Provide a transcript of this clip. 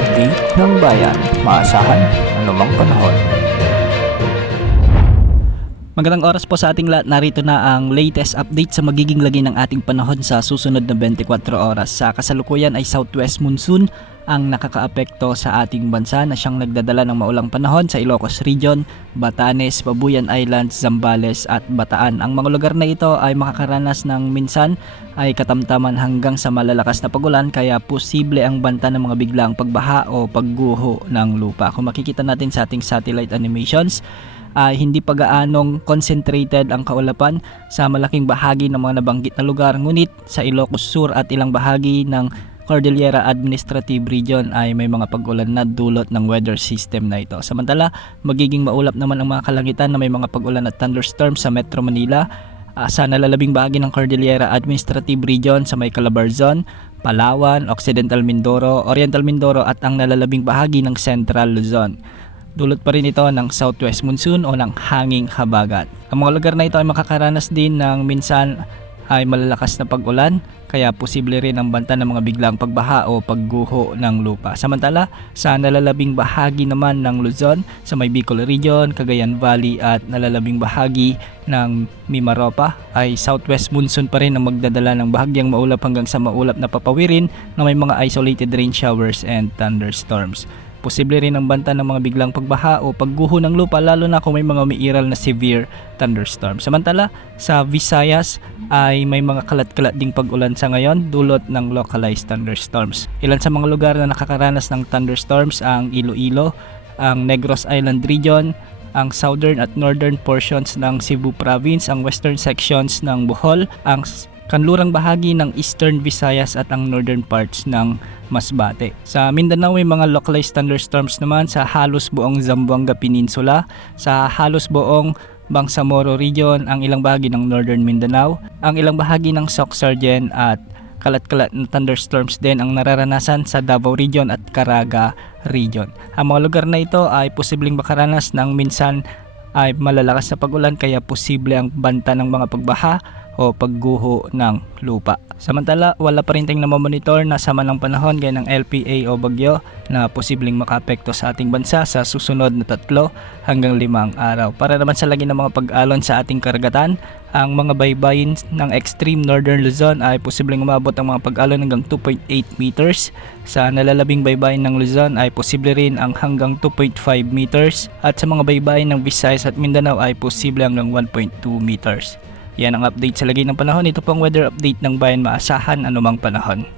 update ng bayan. Maasahan anumang panahon. Magandang oras po sa ating lahat. Narito na ang latest update sa magiging lagay ng ating panahon sa susunod na 24 oras. Sa kasalukuyan ay southwest monsoon ang nakakaapekto sa ating bansa na siyang nagdadala ng maulang panahon sa Ilocos Region, Batanes, Babuyan Islands, Zambales at Bataan. Ang mga lugar na ito ay makakaranas ng minsan ay katamtaman hanggang sa malalakas na pagulan, kaya posible ang banta ng mga biglaang pagbaha o pagguho ng lupa. Kung makikita natin sa ating satellite animations, hindi pa gaanong concentrated ang kaulapan sa malaking bahagi ng mga nabanggit na lugar, ngunit sa Ilocos Sur at ilang bahagi ng Cordillera Administrative Region ay may mga pag-ulan na dulot ng weather system na ito. Samantala, magiging maulap naman ang mga kalangitan na may mga pag-ulan at thunderstorms sa Metro Manila, sa nalalabing bahagi ng Cordillera Administrative Region sa may Calabarzon, Palawan, Occidental Mindoro, Oriental Mindoro at ang nalalabing bahagi ng Central Luzon. Dulot pa rin ito ng southwest monsoon o ng hanging habagat. Ang mga lugar na ito ay makakaranas din ng minsan ay malalakas na pag-ulan, kaya posible rin ang banta ng mga biglang pagbaha o pagguho ng lupa. Samantala, sa nalalabing bahagi naman ng Luzon, sa may Bicol Region, Cagayan Valley at nalalabing bahagi ng Mimaropa ay southwest monsoon pa rin ang magdadala ng bahagyang maulap hanggang sa maulap na papawirin na may mga isolated rain showers and thunderstorms. Posible rin ang banta ng mga biglang pagbaha o pagguho ng lupa, lalo na kung may mga umiiral na severe thunderstorm. Samantala, sa Visayas ay may mga kalat-kalat ding pag-ulan sa ngayon dulot ng localized thunderstorms. Ilan sa mga lugar na nakakaranas ng thunderstorms ang Iloilo, ang Negros Island Region, ang southern at northern portions ng Cebu Province, ang western sections ng Bohol, ang kanlurang bahagi ng Eastern Visayas at ang northern parts ng Masbate. Sa Mindanao may mga localized thunderstorms naman sa halos buong Zamboanga Peninsula, sa halos buong Bangsamoro Region, ang ilang bahagi ng Northern Mindanao, ang ilang bahagi ng Soc-Sargen at kalat-kalat na thunderstorms din ang nararanasan sa Davao Region at Caraga Region. Ang mga lugar na ito ay posibleng makaranas ng minsan ay malalakas na pag-ulan, kaya posible ang banta ng mga pagbaha o pagguho ng lupa. Samantala, wala pa rin tayong namamonitor na sama ng panahon gaya ng LPA o bagyo na posibleng makaapekto sa ating bansa sa susunod na 3 hanggang 5 araw. Para naman sa lagi ng mga pag-alon sa ating karagatan, ang mga baybayin ng extreme northern Luzon ay posibleng umabot ang mga pag-alon hanggang 2.8 meters. Sa nalalabing baybayin ng Luzon ay posible rin ang hanggang 2.5 meters. At sa mga baybayin ng Visayas at Mindanao ay posible hanggang 1.2 meters. Yan ang update sa lagay ng panahon. Ito pong weather update ng bayan. Maasahan anumang panahon.